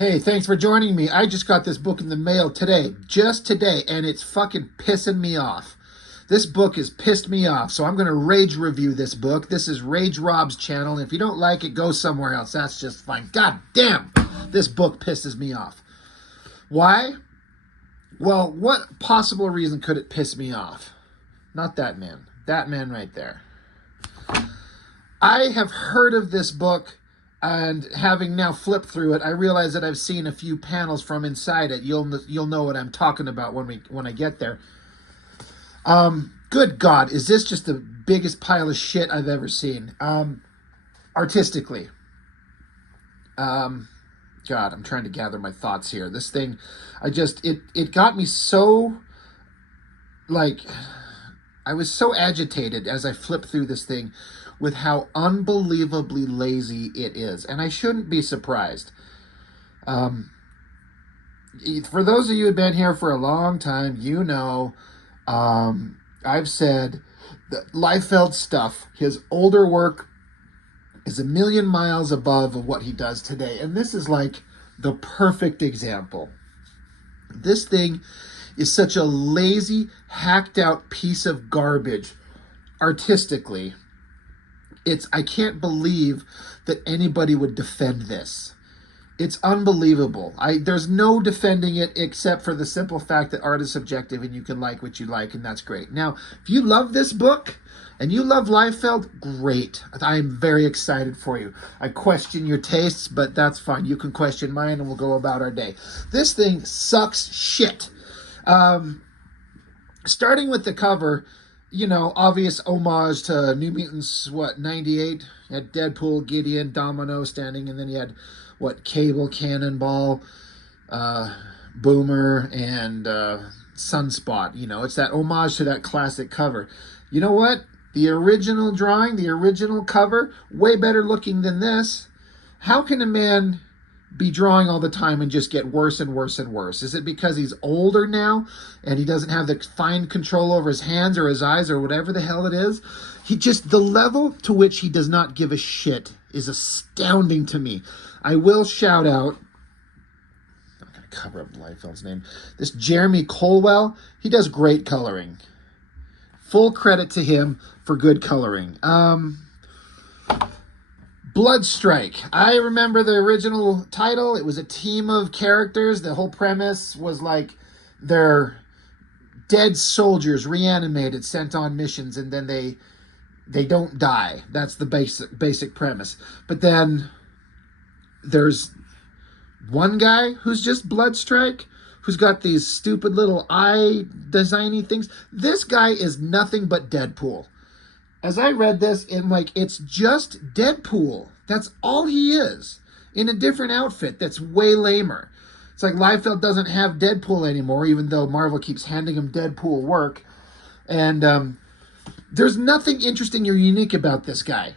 Hey, thanks for joining me. I just got this book in the mail today, just today, and it's fucking pissing me off. This book has pissed me off, so I'm going to rage review this book. This is Rage Rob's channel, and if you don't like it, go somewhere else. That's just fine. God damn, this book pisses me off. Why? Well, what possible reason could it piss me off? Not that man. That man right there. I have heard of this book, and having now flipped through it, I realize that I've seen a few panels from inside it. You'll know what I'm talking about when I get there. Good God, is this just the biggest pile of shit I've ever seen? Artistically. God, I'm trying to gather my thoughts here. This thing, it got me so, I was so agitated as I flipped through this thing with how unbelievably lazy it is. And I shouldn't be surprised. For those of you who have been here for a long time, you know, I've said that Liefeld's stuff, his older work, is a million miles above of what he does today. And this is like the perfect example. This thing is such a lazy, hacked out piece of garbage artistically. I can't believe that anybody would defend this. It's unbelievable. There's no defending it except for the simple fact that art is subjective and you can like what you like, and that's great. Now, if you love this book and you love Liefeld, great. I'm very excited for you. I question your tastes, but that's fine. You can question mine and we'll go about our day. This thing sucks shit. Starting with the cover, you know, obvious homage to New Mutants, 98? You had Deadpool, Gideon, Domino standing, and then you had, Cable, Cannonball, Boomer, and Sunspot. You know, it's that homage to that classic cover. You know what? The original drawing, the original cover, way better looking than this. How can a man be drawing all the time and just get worse and worse and worse? Is it because he's older now and he doesn't have the fine control over his hands or his eyes or whatever the hell it is? The level to which he does not give a shit is astounding to me. I will shout out, I'm not going to cover up Liefeld's name, this Jeremy Colwell. He does great coloring. Full credit to him for good coloring. Bloodstrike. I remember the original title. It was a team of characters. The whole premise was like they're dead soldiers reanimated, sent on missions, and then they don't die. That's the basic premise. But then there's one guy who's just Bloodstrike, who's got these stupid little eye designy things. This guy is nothing but Deadpool. As I read this, it's just Deadpool. That's all he is, in a different outfit that's way lamer. It's like Liefeld doesn't have Deadpool anymore, even though Marvel keeps handing him Deadpool work. And there's nothing interesting or unique about this guy.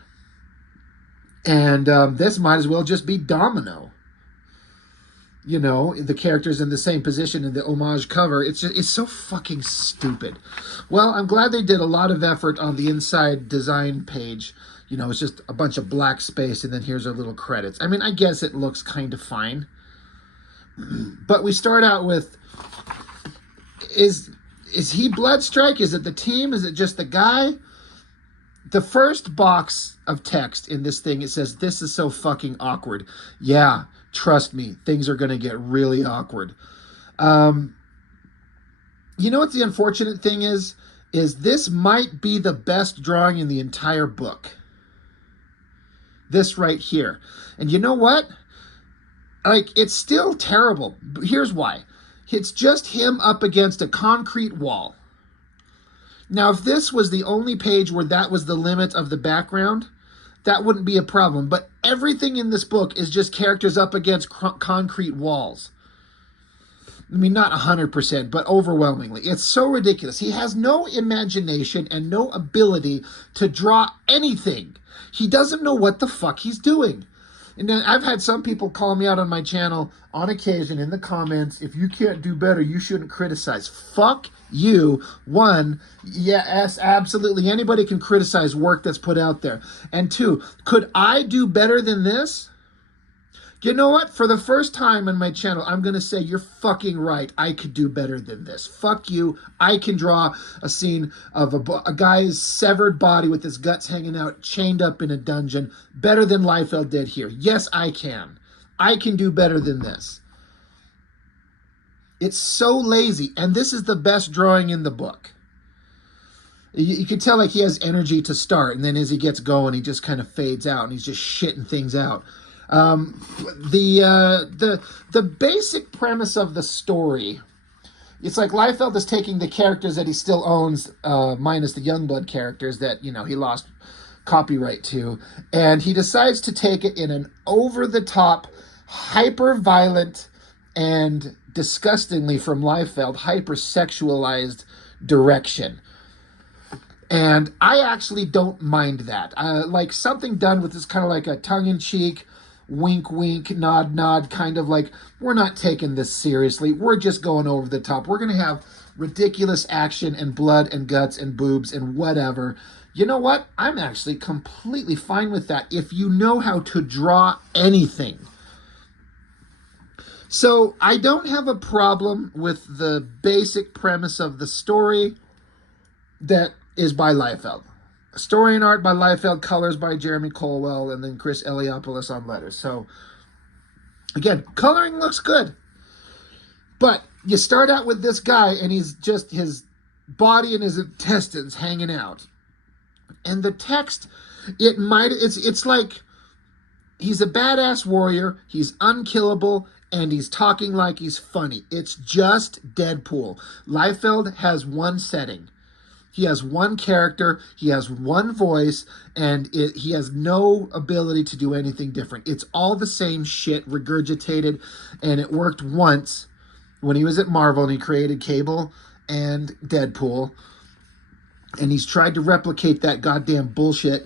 And this might as well just be Domino. You know, the character's in the same position in the homage cover. It's so fucking stupid. Well, I'm glad they did a lot of effort on the inside design page. You know, it's just a bunch of black space, and then here's our little credits. I mean, I guess it looks kind of fine. But we start out with, is he Bloodstrike? Is it the team? Is it just the guy? The first box of text in this thing, it says, "This is so fucking awkward." Yeah, trust me, things are going to get really awkward. You know what the unfortunate thing is this might be the best drawing in the entire book. This right here. And you know what? It's still terrible. Here's why. It's just him up against a concrete wall. Now, if this was the only page where that was the limit of the background, that wouldn't be a problem. But everything in this book is just characters up against concrete walls. I mean, not 100%, but overwhelmingly. It's so ridiculous. He has no imagination and no ability to draw anything. He doesn't know what the fuck he's doing. And then I've had some people call me out on my channel on occasion in the comments, if you can't do better, you shouldn't criticize. Fuck you. One, yes, absolutely. Anybody can criticize work that's put out there. And two, could I do better than this? You know what? For the first time on my channel, I'm going to say you're fucking right. I could do better than this. Fuck you. I can draw a scene of a guy's severed body with his guts hanging out, chained up in a dungeon, better than Liefeld did here. Yes, I can. I can do better than this. It's so lazy, and this is the best drawing in the book. You can tell like he has energy to start, and then as he gets going, he just kind of fades out, and he's just shitting things out. The basic premise of the story, it's like Liefeld is taking the characters that he still owns, minus the Youngblood characters that, you know, he lost copyright to, and he decides to take it in an over-the-top, hyper-violent, and disgustingly from Liefeld, hyper-sexualized direction. And I actually don't mind that. Like something done with this kind of like a tongue-in-cheek, wink, wink, nod, nod, kind of like, we're not taking this seriously. We're just going over the top. We're going to have ridiculous action and blood and guts and boobs and whatever. You know what? I'm actually completely fine with that if you know how to draw anything. So I don't have a problem with the basic premise of the story that is by Liefeld. Story and art by Liefeld, colors by Jeremy Colwell, and then Chris Eliopoulos on letters. So, again, coloring looks good. But you start out with this guy, and he's just his body and his intestines hanging out. And the text, it's like he's a badass warrior, he's unkillable, and he's talking like he's funny. It's just Deadpool. Liefeld has one setting. He has one character, he has one voice, and he has no ability to do anything different. It's all the same shit regurgitated, and it worked once when he was at Marvel and he created Cable and Deadpool, and he's tried to replicate that goddamn bullshit,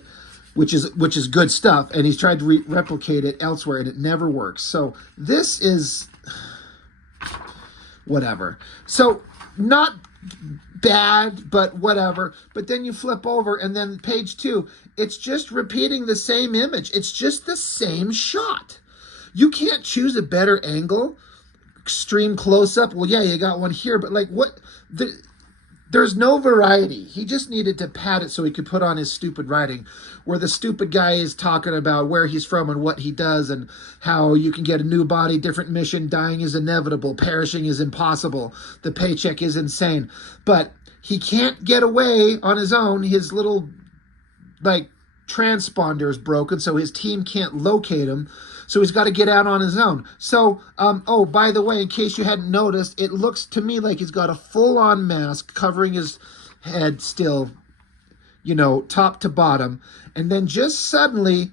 which is good stuff, and he's tried to replicate it elsewhere, and it never works. So this is whatever. So not bad, but whatever. But then you flip over, and then page 2, it's just repeating the same image. It's just the same shot. You can't choose a better angle, extreme close-up. Well, yeah, you got one here, but like what? There's no variety. He just needed to pad it so he could put on his stupid writing, where the stupid guy is talking about where he's from and what he does and how you can get a new body, different mission, dying is inevitable, perishing is impossible, the paycheck is insane. But he can't get away on his own. His little, like, transponder is broken, so his team can't locate him. So he's got to get out on his own. So, oh, by the way, in case you hadn't noticed, it looks to me like he's got a full-on mask covering his head still, you know, top to bottom. And then just suddenly,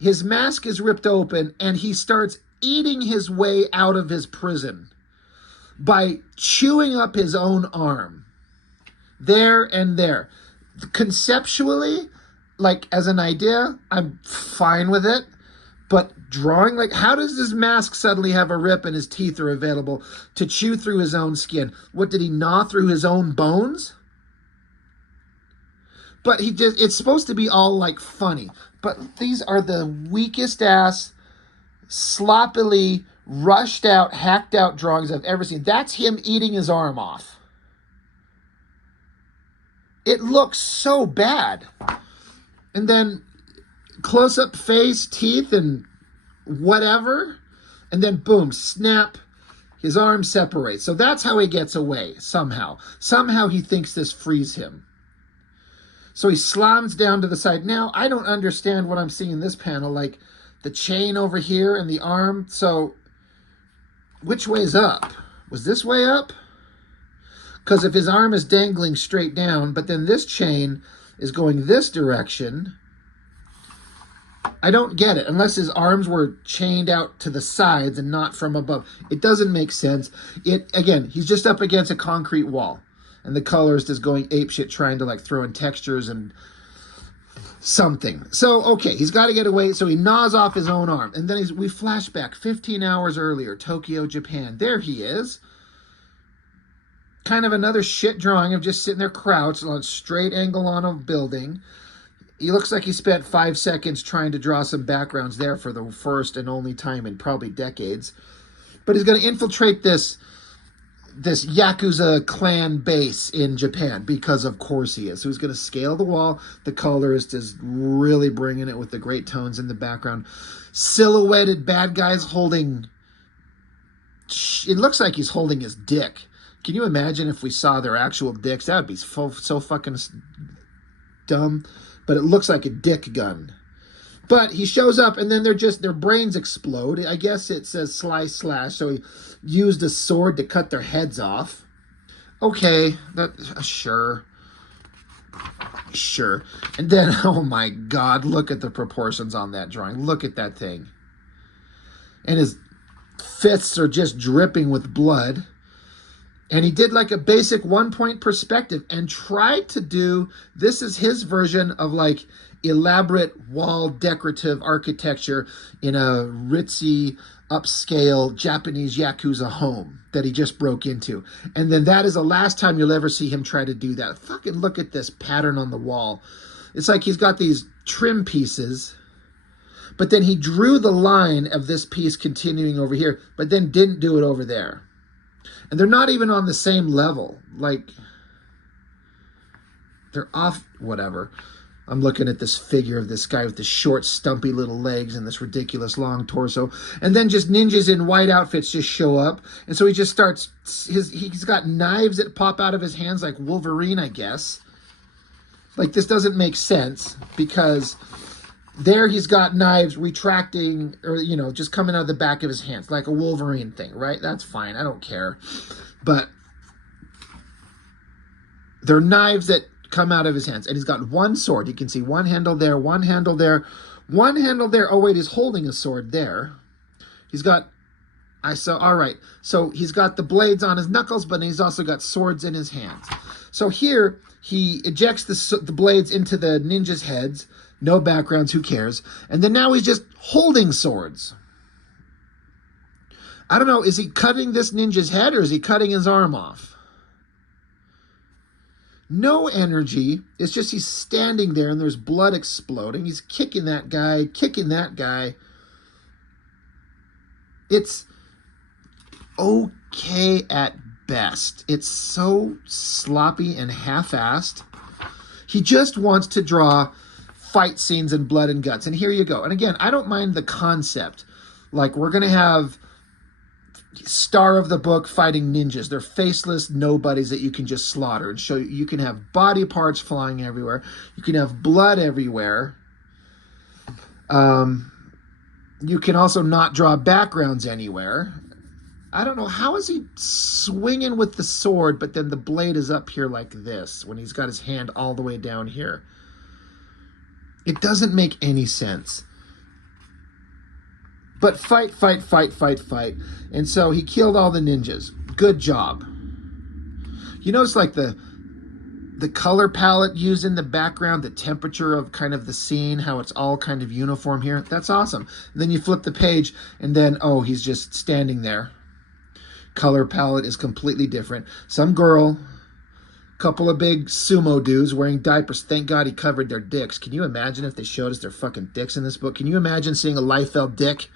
his mask is ripped open, and he starts eating his way out of his prison by chewing up his own arm. There and there. Conceptually, like, as an idea, I'm fine with it. But drawing, like, how does this mask suddenly have a rip and his teeth are available to chew through his own skin? What, did he gnaw through his own bones? But it's supposed to be all, like, funny. But these are the weakest ass, sloppily, rushed out, hacked out drawings I've ever seen. That's him eating his arm off. It looks so bad. And then close-up face, teeth, and whatever, and then boom, snap, his arm separates. So that's how he gets away, somehow. Somehow he thinks this frees him. So he slams down to the side. Now, I don't understand what I'm seeing in this panel, like the chain over here and the arm. So which way's up? Was this way up? Because if his arm is dangling straight down, but then this chain is going this direction, I don't get it, unless his arms were chained out to the sides and not from above. It doesn't make sense. Again, he's just up against a concrete wall, and the colorist is going apeshit trying to, like, throw in textures and something. So, okay, he's got to get away, so he gnaws off his own arm. And then we flash back 15 hours earlier, Tokyo, Japan. There he is. Kind of another shit drawing of just sitting there crouched on a straight angle on a building. He looks like he spent 5 seconds trying to draw some backgrounds there for the first and only time in probably decades. But he's going to infiltrate this Yakuza clan base in Japan, because of course he is. So he's going to scale the wall. The colorist is really bringing it with the great tones in the background. Silhouetted bad guys holding... It looks like he's holding his dick. Can you imagine if we saw their actual dicks? That would be so fucking dumb. But it looks like a dick gun. But he shows up, and then their brains explode. I guess it says slice slash, so he used a sword to cut their heads off. Okay, sure. And then, oh my God, look at the proportions on that drawing. Look at that thing. And his fists are just dripping with blood. And he did like a basic 1-point perspective and tried to do, this is his version of like elaborate wall decorative architecture in a ritzy, upscale Japanese Yakuza home that he just broke into. And then that is the last time you'll ever see him try to do that. Fucking look at this pattern on the wall. It's like he's got these trim pieces, but then he drew the line of this piece continuing over here, but then didn't do it over there. And they're not even on the same level. Like, they're off, whatever. I'm looking at this figure of this guy with the short, stumpy little legs and this ridiculous long torso. And then just ninjas in white outfits just show up. And so he just starts, he's got knives that pop out of his hands like Wolverine, I guess. Like, this doesn't make sense because there he's got knives retracting or, you know, just coming out of the back of his hands like a Wolverine thing, right? That's fine. I don't care. But they're knives that come out of his hands. And he's got one sword. You can see one handle there, one handle there, one handle there. Oh, wait, he's holding a sword there. He's got, all right. So he's got the blades on his knuckles, but he's also got swords in his hands. So here he ejects the blades into the ninjas' heads. No backgrounds, who cares? And then now he's just holding swords. I don't know, is he cutting this ninja's head or is he cutting his arm off? No energy. It's just he's standing there and there's blood exploding. He's kicking that guy, kicking that guy. It's okay at best. It's so sloppy and half-assed. He just wants to draw fight scenes and blood and guts. And here you go. And again, I don't mind the concept. Like, we're going to have star of the book fighting ninjas. They're faceless nobodies that you can just slaughter and show. You can have body parts flying everywhere. You can have blood everywhere. You can also not draw backgrounds anywhere. I don't know. How is he swinging with the sword, but then the blade is up here like this when he's got his hand all the way down here? It doesn't make any sense. But fight. And so he killed all the ninjas. Good job. You notice like the color palette used in the background, the temperature of kind of the scene, how it's all kind of uniform here. That's awesome. And then you flip the page and then, oh, he's just standing there. Color palette is completely different. Some girl, couple of big sumo dudes wearing diapers. Thank God he covered their dicks. Can you imagine if they showed us their fucking dicks in this book? Can you imagine seeing a Liefeld dick?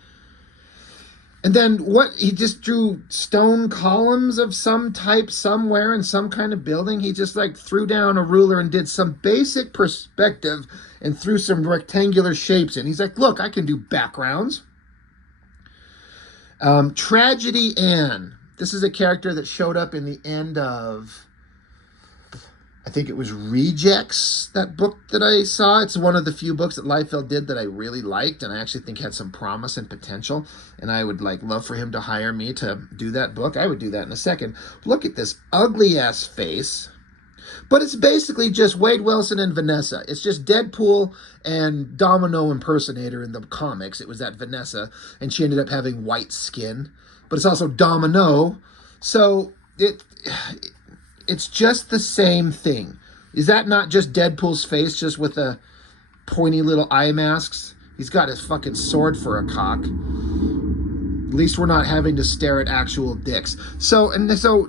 And then what? He just drew stone columns of some type somewhere in some kind of building. He just like threw down a ruler and did some basic perspective and threw some rectangular shapes in. He's like, look, I can do backgrounds. Tragedy Ann. This is a character that showed up in the end of, I think it was Rejects, that book that I saw. It's one of the few books that Liefeld did that I really liked and I actually think had some promise and potential. And I would like love for him to hire me to do that book. I would do that in a second. Look at this ugly ass face. But it's basically just Wade Wilson and Vanessa. It's just Deadpool and Domino impersonator in the comics. It was that Vanessa, and she ended up having white skin. But it's also Domino. So it's just the same thing. Is that not just Deadpool's face, just with a pointy little eye masks? He's got his fucking sword for a cock. At least we're not having to stare at actual dicks. So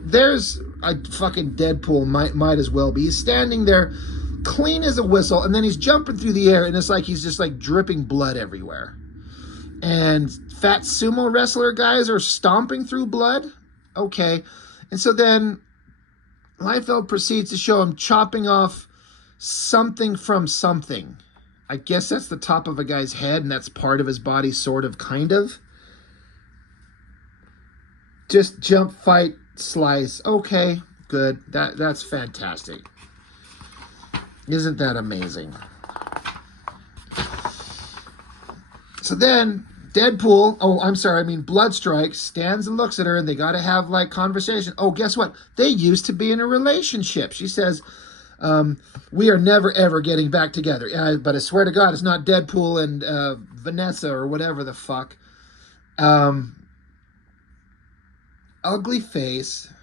there's a fucking Deadpool, might as well be. He's standing there clean as a whistle, and then he's jumping through the air, and it's like he's just like dripping blood everywhere. And fat sumo wrestler guys are stomping through blood. Okay. And so then Liefeld proceeds to show him chopping off something from something. I guess that's the top of a guy's head, and that's part of his body, sort of, kind of. Just jump, fight, slice. Okay, good. That's fantastic. Isn't that amazing? So then Bloodstrike stands and looks at her, and they got to have like conversation. Oh, guess what? They used to be in a relationship. She says, we are never, ever getting back together. But I swear to God, it's not Deadpool and Vanessa or whatever the fuck. Ugly face.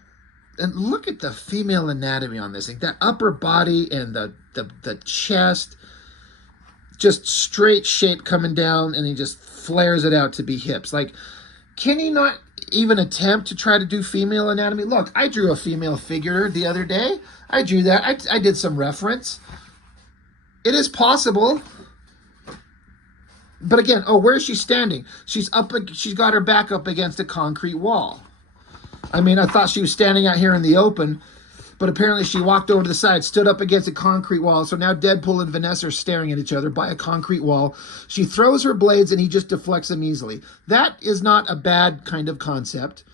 And look at the female anatomy on this thing. That upper body and the chest. Just straight shape coming down, and he just flares it out to be hips. Like, can he not even attempt to try to do female anatomy? Look, I drew a female figure the other day. I drew that. I did some reference. It is possible. But again, where is she standing? She's got her back up against a concrete wall. I mean, I thought she was standing out here in the open, but apparently she walked over to the side, stood up against a concrete wall. So now Deadpool and Vanessa are staring at each other by a concrete wall. She throws her blades, and he just deflects them easily. That is not a bad kind of concept.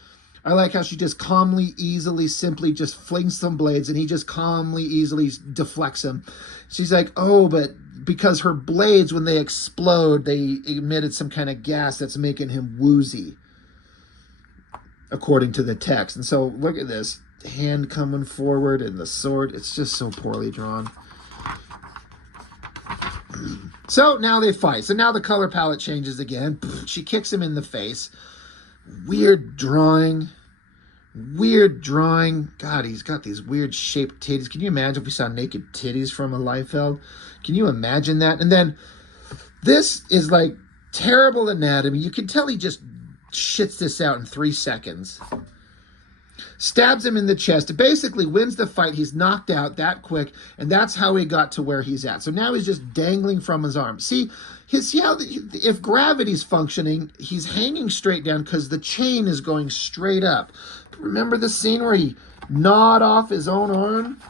I like how she just calmly, easily, simply just flings some blades, and he just calmly, easily deflects them. She's like, oh, but because her blades, when they explode, they emitted some kind of gas that's making him woozy, according to the text. And so look at this. Hand coming forward and the sword. It's just so poorly drawn. So now they fight. So now the color palette changes again. She kicks him in the face. Weird drawing. God, he's got these weird shaped titties. Can you imagine if we saw naked titties from a Liefeld? Can you imagine that? And then this is like terrible anatomy. You can tell he just shits this out in 3 seconds. Stabs him in the chest. It basically wins the fight. He's knocked out that quick, and that's how he got to where he's at. So now he's just dangling from his arm. See how if gravity's functioning, he's hanging straight down because the chain is going straight up. Remember the scene where he gnawed off his own arm?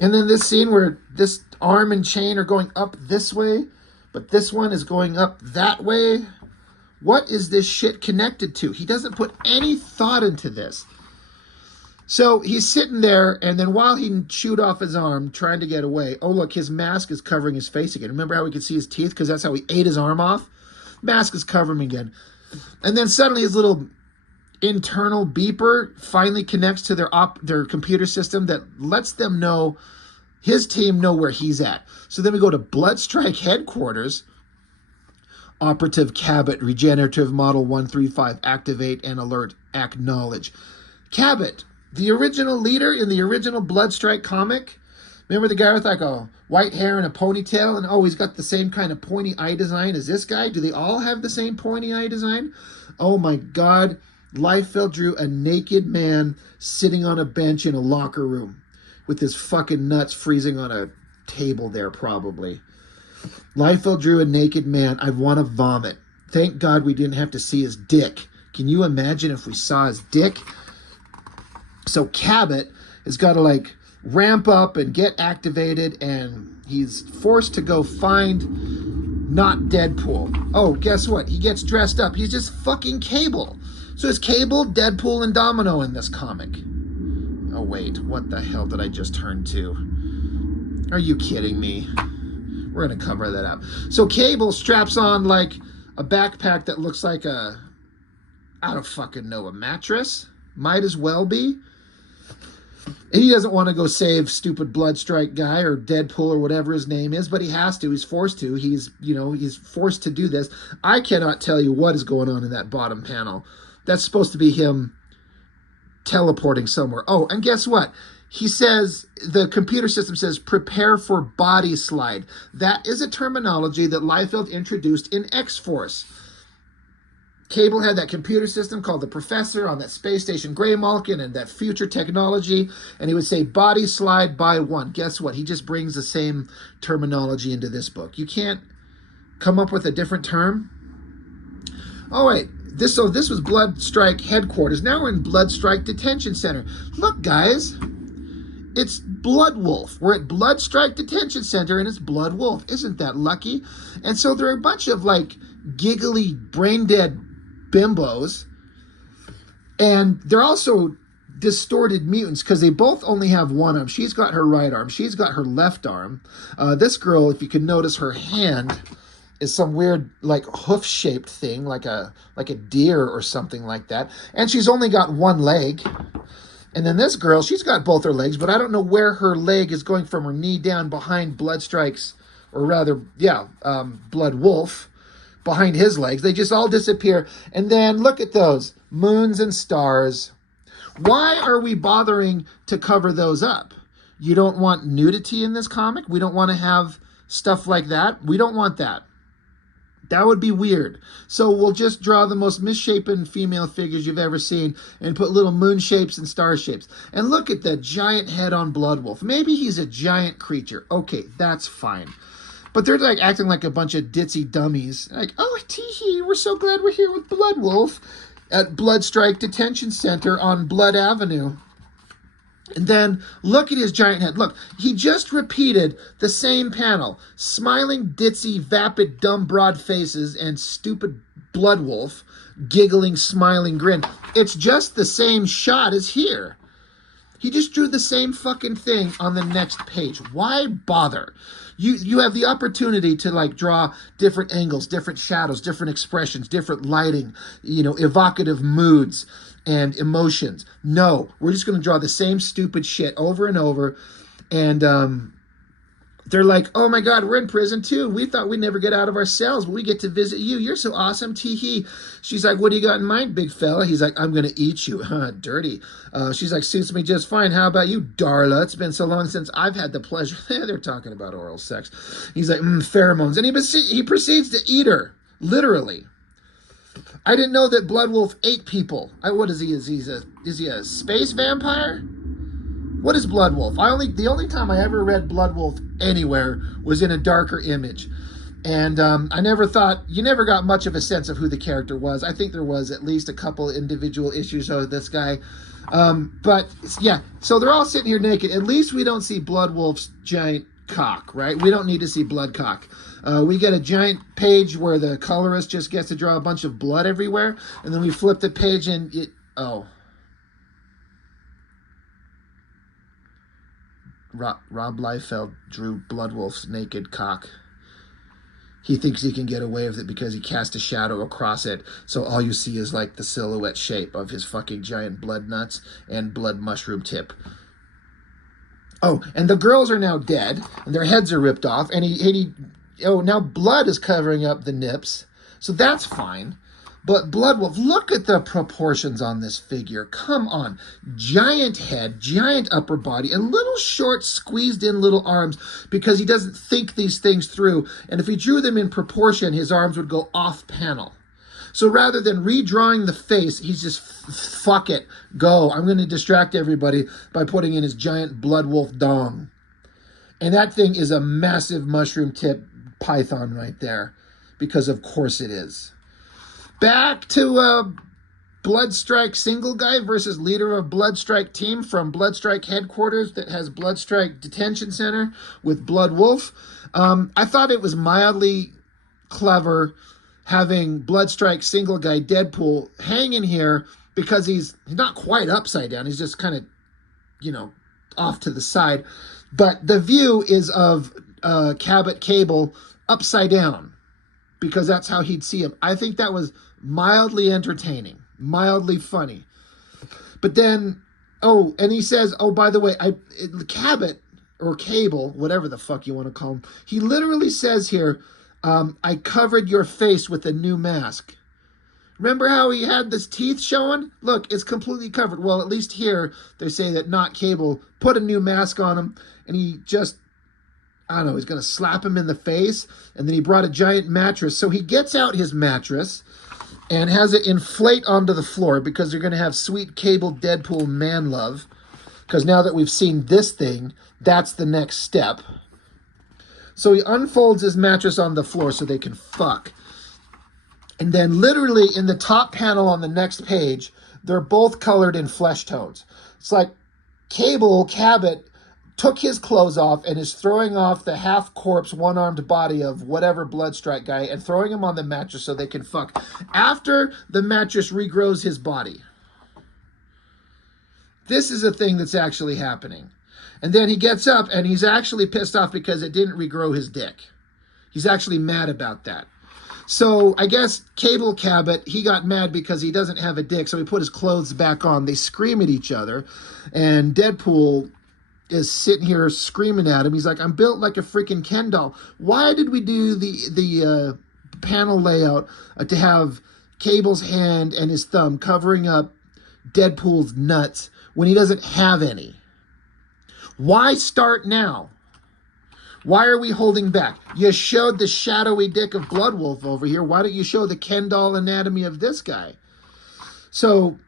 And then this scene where this arm and chain are going up this way, but this one is going up that way. What is this shit connected to? He doesn't put any thought into this. So he's sitting there, and then while he chewed off his arm, trying to get away, oh, look, his mask is covering his face again. Remember how we could see his teeth? Because that's how he ate his arm off? Mask is covering him again. And then suddenly his little internal beeper finally connects to their computer system that lets them know, his team know where he's at. So then we go to Bloodstrike headquarters. Operative Cabot, regenerative model 135, activate and alert, acknowledge. Cabot, the original leader in the original Bloodstrike comic. Remember the guy with like a white hair and a ponytail, and he's got the same kind of pointy eye design as this guy? Do they all have the same pointy eye design? Oh my God. Liefeld drew a naked man sitting on a bench in a locker room with his fucking nuts freezing on a table there, probably. Liefeld drew a naked man. I want to vomit. Thank God we didn't have to see his dick. Can you imagine if we saw his dick? So Cabot has got to like ramp up and get activated, and he's forced to go find not Deadpool. Oh, guess what? He gets dressed up. He's just fucking Cable. So it's Cable, Deadpool, and Domino in this comic. Oh, wait. What the hell did I just turn to? Are you kidding me? We're going to cover that up. So Cable straps on like a backpack that looks like I don't fucking know, a mattress? Might as well be. And he doesn't want to go save stupid Bloodstrike guy or Deadpool or whatever his name is, but he has to. He's forced to. He's forced to do this. I cannot tell you what is going on in that bottom panel. That's supposed to be him teleporting somewhere. Oh, and guess what? He says, the computer system says, prepare for body slide. That is a terminology that Liefeld introduced in X-Force. Cable had that computer system called the Professor on that space station Greymalkin and that future technology, and he would say, body slide by one. Guess what? He just brings the same terminology into this book. You can't come up with a different term? Oh, wait. This was Bloodstrike headquarters. Now we're in Bloodstrike Detention Center. Look, guys. It's Blood Wolf. We're at Bloodstrike Detention Center, and it's Blood Wolf. Isn't that lucky? And so there are a bunch of, like, giggly, brain-dead bimbos, and they're also distorted mutants because they both only have one arm. She's got her right arm. She's got her left arm. This girl, if you can notice, her hand is some weird, like, hoof-shaped thing, like a deer or something like that. And she's only got one leg. And then this girl, she's got both her legs, but I don't know where her leg is going from her knee down behind Bloodstrike's, or rather, yeah, Blood Wolf, behind his legs. They just all disappear. And then look at those moons and stars. Why are we bothering to cover those up? You don't want nudity in this comic? We don't want to have stuff like that? We don't want that. That would be weird. So we'll just draw the most misshapen female figures you've ever seen and put little moon shapes and star shapes. And look at the giant head on Blood Wolf. Maybe he's a giant creature. Okay, that's fine. But they're like acting like a bunch of ditzy dummies. Like, oh, tee-hee, we're so glad we're here with Blood Wolf at Bloodstrike Detention Center on Blood Avenue. And then look at his giant head. Look, he just repeated the same panel. Smiling, ditzy, vapid, dumb, broad faces and stupid Blood Wolf, giggling, smiling grin. It's just the same shot as here. He just drew the same fucking thing on the next page. Why bother? You have the opportunity to, like, draw different angles, different shadows, different expressions, different lighting, you know, evocative moods and emotions. No, we're just going to draw the same stupid shit over and over. And they're like, oh my God, we're in prison too. We thought we'd never get out of our cells, but we get to visit you. You're so awesome, tee-hee. She's like, what do you got in mind, big fella? He's like, I'm going to eat you. Huh, dirty. She's like, suits me just fine. How about you, Darla? It's been so long since I've had the pleasure. They're talking about oral sex. He's like, pheromones. And he proceeds to eat her, literally. I didn't know that Blood Wolf ate people. What is he? Is he a space vampire? What is Blood Wolf? The only time I ever read Blood Wolf anywhere was in a darker image. And I never thought, you never got much of a sense of who the character was. I think there was at least a couple individual issues of this guy. But yeah, so they're all sitting here naked. At least we don't see Blood Wolf's giant cock, right? We don't need to see blood cock. We get a giant page where the colorist just gets to draw a bunch of blood everywhere. And then we flip the page and oh. Rob Liefeld drew Blood Wolf's naked cock. He thinks he can get away with it because he cast a shadow across it, so all you see is like the silhouette shape of his fucking giant blood nuts and blood mushroom tip. Oh, and the girls are now dead, and their heads are ripped off, and now blood is covering up the nips, so that's fine. But Blood Wolf, look at the proportions on this figure. Come on. Giant head, giant upper body, and little short, squeezed-in little arms because he doesn't think these things through. And if he drew them in proportion, his arms would go off-panel. So rather than redrawing the face, he's just, fuck it, go. I'm going to distract everybody by putting in his giant Blood Wolf dong. And that thing is a massive mushroom-tip python right there because of course it is. Back to Bloodstrike single guy versus leader of Bloodstrike team from Bloodstrike headquarters that has Bloodstrike Detention Center with Blood Wolf. I thought it was mildly clever having Bloodstrike single guy Deadpool hanging here because he's not quite upside down. He's just kind of, off to the side. But the view is of Cabot Cable upside down because that's how he'd see him. I think that was mildly entertaining, mildly funny. But then, and he says, by the way, Cabot, or Cable, whatever the fuck you want to call him, he literally says here, I covered your face with a new mask. Remember how he had his teeth showing? Look, it's completely covered. Well, at least here, they say that not Cable put a new mask on him, and he just, I don't know, he's going to slap him in the face, and then he brought a giant mattress. So he gets out his mattress, and has it inflate onto the floor because they're going to have sweet Cable Deadpool man love. Because now that we've seen this thing, that's the next step. So he unfolds his mattress on the floor so they can fuck. And then literally in the top panel on the next page, they're both colored in flesh tones. It's like Cable Cabot took his clothes off and is throwing off the half-corpse, one-armed body of whatever Bloodstrike guy and throwing him on the mattress so they can fuck. After the mattress regrows his body. This is a thing that's actually happening. And then he gets up and he's actually pissed off because it didn't regrow his dick. He's actually mad about that. So I guess Cable Cabot, he got mad because he doesn't have a dick, so he put his clothes back on. They scream at each other, and Deadpool is sitting here screaming at him. He's like, I'm built like a freaking Ken doll. Why did we do the panel layout to have Cable's hand and his thumb covering up Deadpool's nuts when he doesn't have any? Why start now? Why are we holding back? You showed the shadowy dick of Bloodwolf over here. Why don't you show the Ken doll anatomy of this guy? So,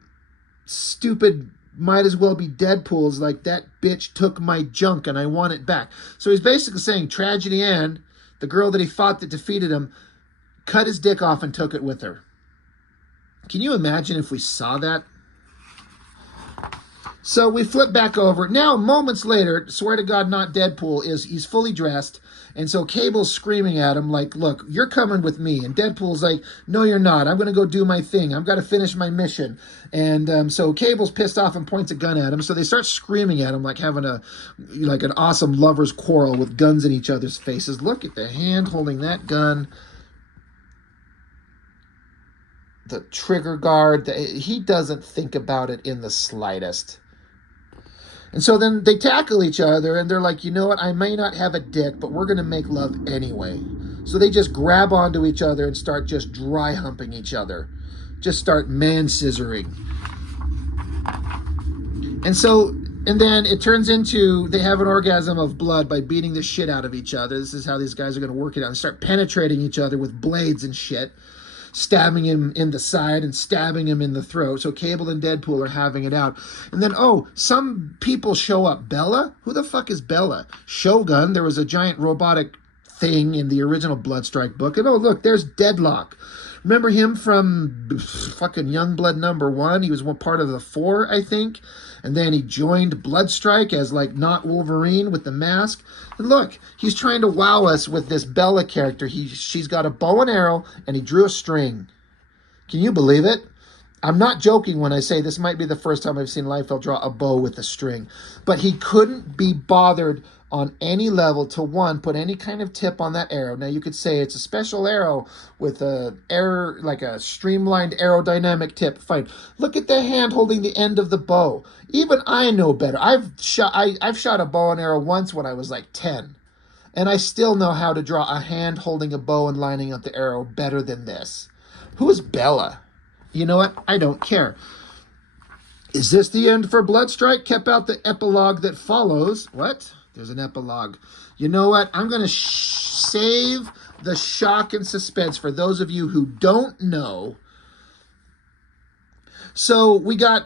stupid might as well be Deadpool's like, that bitch took my junk and I want it back. So he's basically saying Tragedy Ann, the girl that he fought that defeated him, cut his dick off and took it with her. Can you imagine if we saw that? So we flip back over. Now, moments later, swear to God, not Deadpool, he's fully dressed. And so Cable's screaming at him like, look, you're coming with me. And Deadpool's like, no, you're not. I'm going to go do my thing. I've got to finish my mission. And so Cable's pissed off and points a gun at him. So they start screaming at him like having an awesome lover's quarrel with guns in each other's faces. Look at the hand holding that gun. The trigger guard. He doesn't think about it in the slightest. And so then they tackle each other, and they're like, you know what, I may not have a dick, but we're going to make love anyway. So they just grab onto each other and start just dry humping each other. Just start man-scissoring. And then it turns into, they have an orgasm of blood by beating the shit out of each other. This is how these guys are going to work it out. They start penetrating each other with blades and shit. Stabbing him in the side and stabbing him in the throat. So Cable and Deadpool are having it out. And then, some people show up. Bella? Who the fuck is Bella? Shogun. There was a giant robotic thing in the original Bloodstrike book. And look, there's Deadlock. Remember him from fucking Youngblood #1? He was one part of the 4, I think. And then he joined Bloodstrike as, like, not Wolverine with the mask. And look, he's trying to wow us with this Bella character. She's got a bow and arrow, and he drew a string. Can you believe it? I'm not joking when I say this might be the first time I've seen Liefeld draw a bow with a string. But he couldn't be bothered on any level to, one, put any kind of tip on that arrow. Now, you could say it's a special arrow with like a streamlined aerodynamic tip. Fine. Look at the hand holding the end of the bow. Even I know better. I've shot a bow and arrow once when I was like 10. And I still know how to draw a hand holding a bow and lining up the arrow better than this. Who is Bella? You know what? I don't care. Is this the end for Bloodstrike? Kept out the epilogue that follows. What? There's an epilogue. You know what? I'm going to save the shock and suspense for those of you who don't know. So we got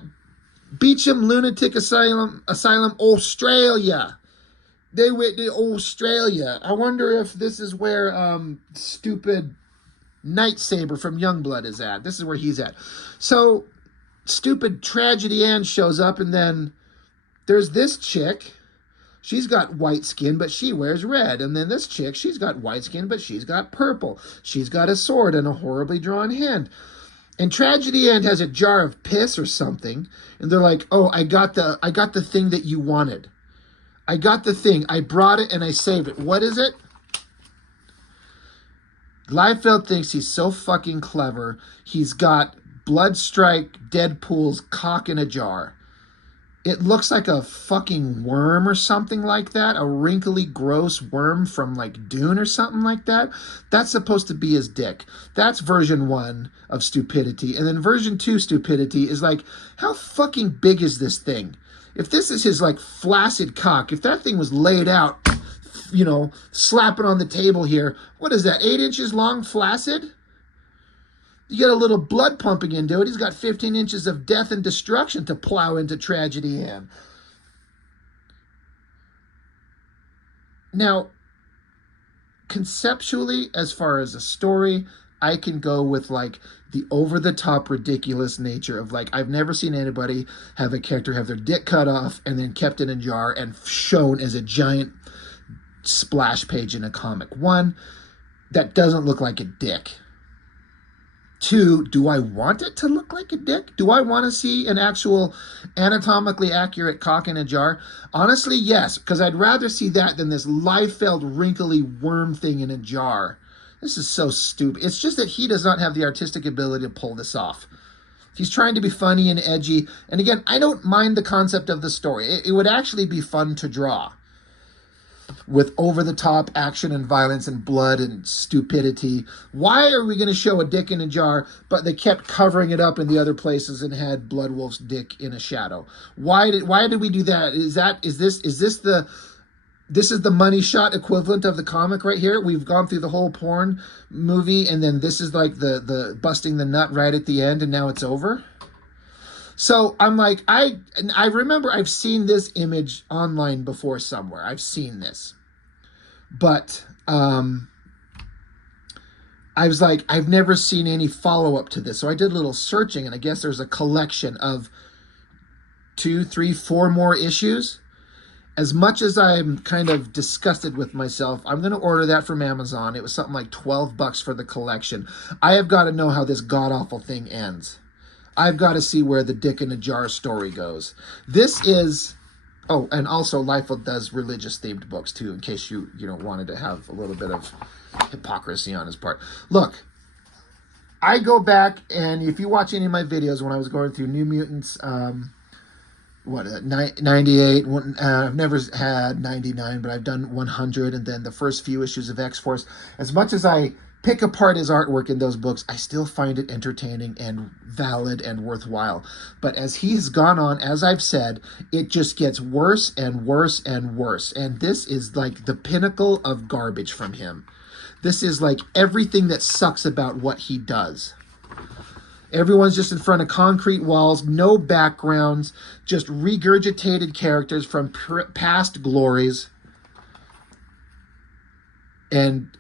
Beecham Lunatic Asylum, Australia. They went to Australia. I wonder if this is where stupid Nightsaber from Youngblood is at. This is where he's at. So stupid Tragedy Ann shows up, and then there's this chick. She's got white skin, but she wears red. And then this chick, she's got white skin, but she's got purple. She's got a sword and a horribly drawn hand. And Tragedy Ann has a jar of piss or something. And they're like, oh, I got the thing that you wanted. I got the thing. I brought it and I saved it. What is it? Liefeld thinks he's so fucking clever. He's got Bloodstrike Deadpool's cock in a jar. It looks like a fucking worm or something like that. A wrinkly, gross worm from like Dune or something like that. That's supposed to be his dick. That's version 1 of stupidity. And then version 2 stupidity is like, how fucking big is this thing? If this is his like flaccid cock, if that thing was laid out, you know, slapping on the table here, what is that, 8 inches long flaccid? You get a little blood pumping into it. He's got 15 inches of death and destruction to plow into tragedy in. Now, conceptually, as far as a story, I can go with like the over-the-top ridiculous nature of like, I've never seen anybody have a character have their dick cut off and then kept in a jar and shown as a giant splash page in a comic. One, that doesn't look like a dick. Two, do I want it to look like a dick? Do I want to see an actual anatomically accurate cock in a jar? Honestly, yes, because I'd rather see that than this Liefeld wrinkly worm thing in a jar. This is so stupid. It's just that he does not have the artistic ability to pull this off. He's trying to be funny and edgy. And again, I don't mind the concept of the story. It would actually be fun to draw, with over-the-top action and violence and blood and stupidity. Why are we going to show a dick in a jar, but they kept covering it up in the other places and had Bloodwolf's dick in a shadow? Why did we do that? This is the money shot equivalent of the comic right here? We've gone through the whole porn movie, and then this is like the busting the nut right at the end, and now it's over? So I'm like, I remember I've seen this image online before somewhere. I've seen this. But I was like, I've never seen any follow-up to this. So I did a little searching, and I guess there's a collection of 2, 3, 4 more issues. As much as I'm kind of disgusted with myself, I'm going to order that from Amazon. It was something like $12 for the collection. I have got to know how this god-awful thing ends. I've got to see where the dick in a jar story goes. This is... Oh, and also Liefeld does religious-themed books, too, in case you wanted to have a little bit of hypocrisy on his part. Look, I go back, and if you watch any of my videos when I was going through New Mutants, 98, I've never had 99, but I've done 100, and then the first few issues of X-Force. As much as I pick apart his artwork in those books, I still find it entertaining and valid and worthwhile. But as he has gone on, as I've said, it just gets worse and worse and worse. And this is like the pinnacle of garbage from him. This is like everything that sucks about what he does. Everyone's just in front of concrete walls, no backgrounds, just regurgitated characters from past glories. And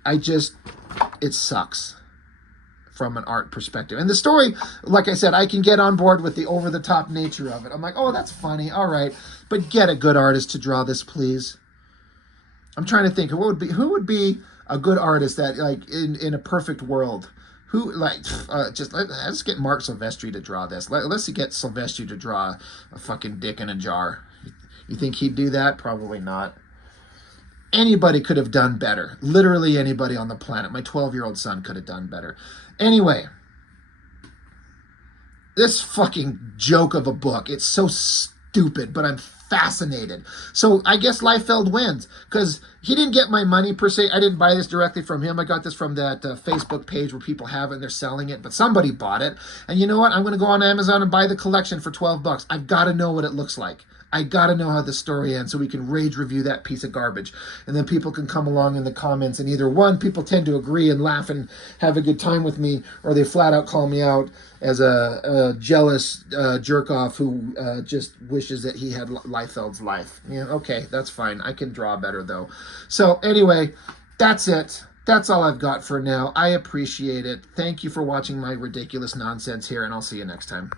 it sucks from an art perspective. And the story, like I said, I can get on board with the over-the-top nature of it. I'm like, oh, that's funny, all right. But get a good artist to draw this, please. I'm trying to think, who would be a good artist that, like, in a perfect world? Who, like, let's get Mark Silvestri to draw this. Let's get Silvestri to draw a fucking dick in a jar. You think he'd do that? Probably not. Anybody could have done better. Literally anybody on the planet. My 12-year-old son could have done better. Anyway, this fucking joke of a book. It's so stupid, but I'm fascinated. So I guess Liefeld wins, because he didn't get my money per se. I didn't buy this directly from him. I got this from that Facebook page where people have it and they're selling it, but somebody bought it. And you know what? I'm going to go on Amazon and buy the collection for $12. I've got to know what it looks like. I got to know how the story ends so we can rage review that piece of garbage. And then people can come along in the comments, and either one, people tend to agree and laugh and have a good time with me, or they flat out call me out as a jealous jerk-off who just wishes that he had Liefeld's life. Yeah, okay, that's fine. I can draw better, though. So anyway, that's it. That's all I've got for now. I appreciate it. Thank you for watching my ridiculous nonsense here, and I'll see you next time.